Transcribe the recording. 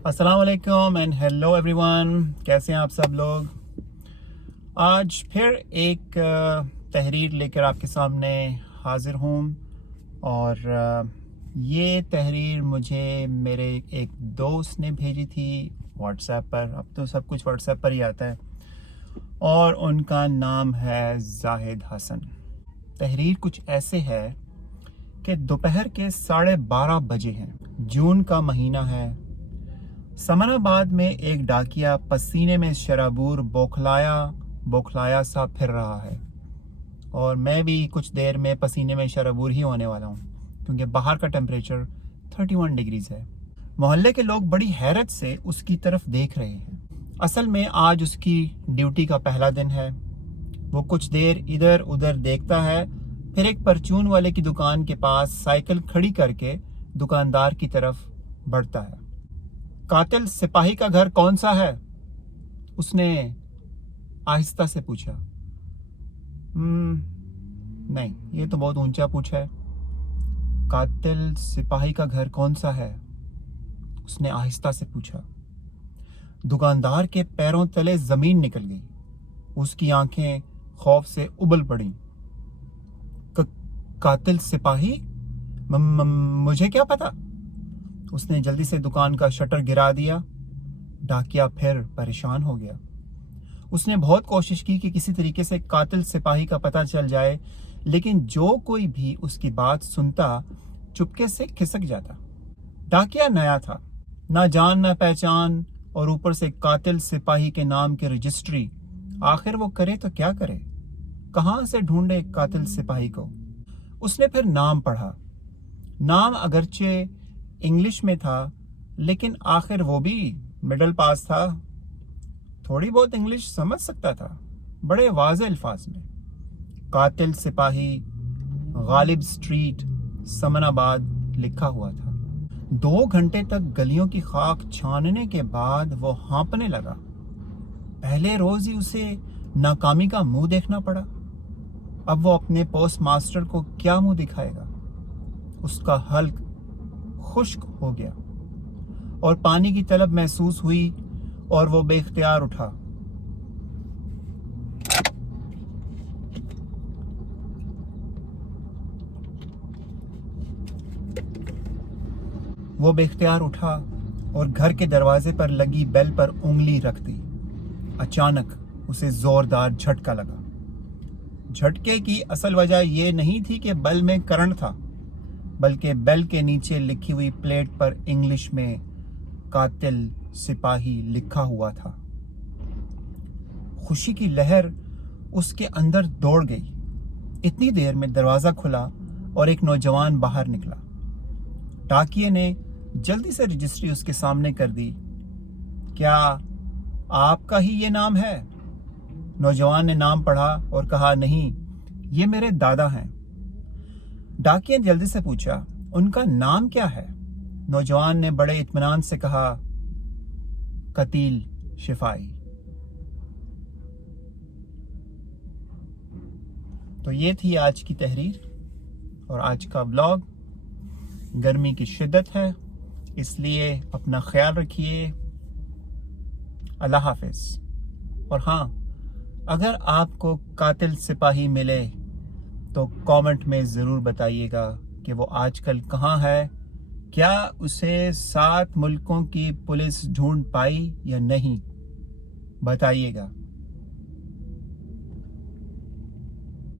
अस्सलाम वालेकुम and hello everyone. कैसे हैं आप सब लोग। आज फिर एक तहरीर लेकर आपके सामने हाज़िर हूँ और ये तहरीर मुझे मेरे एक दोस्त ने भेजी थी व्हाट्सएप पर। अब तो सब कुछ व्हाट्सएप पर ही आता है और उनका नाम है जाहिद हसन। तहरीर कुछ ऐसे है कि दोपहर के 12:30 बजे हैं, जून का महीना है। समनाबाद में एक डाकिया पसीने में शराबूर बौखलाया सा फिर रहा है और मैं भी कुछ देर में पसीने में शराबूर ही होने वाला हूँ, क्योंकि बाहर का टेम्परेचर 31 डिग्रीज है। मोहल्ले के लोग बड़ी हैरत से उसकी तरफ देख रहे हैं। असल में आज उसकी ड्यूटी का पहला दिन है। वो कुछ देर इधर उधर देखता है, फिर एक परचून वाले की दुकान के पास साइकिल खड़ी करके दुकानदार की तरफ बढ़ता है। कातिल सिपाही का घर कौन सा है? उसने आहिस्ता से पूछा। नहीं, ये तो बहुत ऊंचा पूछा है। कातिल सिपाही का घर कौन सा है? उसने आहिस्ता से पूछा। दुकानदार के पैरों तले जमीन निकल गई। उसकी आंखें खौफ से उबल पड़ी। कातिल सिपाही? मुझे क्या पता। उसने जल्दी से दुकान का शटर गिरा दिया। डाकिया फिर परेशान हो गया। उसने बहुत कोशिश की कि किसी तरीके से कातिल सिपाही का पता चल जाए, लेकिन जो कोई भी उसकी बात सुनता चुपके से खिसक जाता। डाकिया नया था, ना जान ना पहचान, और ऊपर से कातिल सिपाही के नाम की रजिस्ट्री। आखिर वो करे तो क्या करे, कहां से ढूंढे कातिल सिपाही को। उसने फिर नाम पढ़ा। नाम अगरचे इंग्लिश में था, लेकिन आखिर वो भी मिडिल पास था। थोड़ी बहुत इंग्लिश समझ सकता था, बड़े वाज़े अल्फाज में। कातिल सिपाही, गालिब स्ट्रीट, समनाबाद लिखा हुआ था। 2 घंटे तक गलियों की खाक छानने के बाद वो हाँपने लगा। पहले रोज ही उसे नाकामी का मुंह देखना पड़ा। अब वो अपने पोस्ट मास्टर को क्या मुंह दिखाएगा। उसका हल्क खुश्क हो गया और पानी की तलब महसूस हुई और वो बेख्तियार उठा। और घर के दरवाजे पर लगी बेल पर उंगली रख दी। अचानक उसे जोरदार झटका लगा। झटके की असल वजह यह नहीं थी कि बेल में करंट था, बल्कि बेल के नीचे लिखी हुई प्लेट पर इंग्लिश में कातिल सिपाही लिखा हुआ था। खुशी की लहर उसके अंदर दौड़ गई। इतनी देर में दरवाजा खुला और एक नौजवान बाहर निकला। डाकिये ने जल्दी से रजिस्ट्री उसके सामने कर दी। क्या आपका ही ये नाम है? नौजवान ने नाम पढ़ा और कहा, नहीं, ये मेरे दादा हैं। डाकिया ने जल्दी से पूछा, उनका नाम क्या है? नौजवान ने बड़े इत्मीनान से कहा, कतील शिफाई। तो ये थी आज की तहरीर और आज का ब्लॉग। गर्मी की शिद्दत है, इसलिए अपना ख्याल रखिए। अल्लाह हाफिज। और हाँ, अगर आपको कातिल सिपाही मिले तो कमेंट में ज़रूर बताइएगा कि वो आजकल कहाँ है। क्या उसे 7 मुल्कों की पुलिस ढूंढ पाई या नहीं, बताइएगा।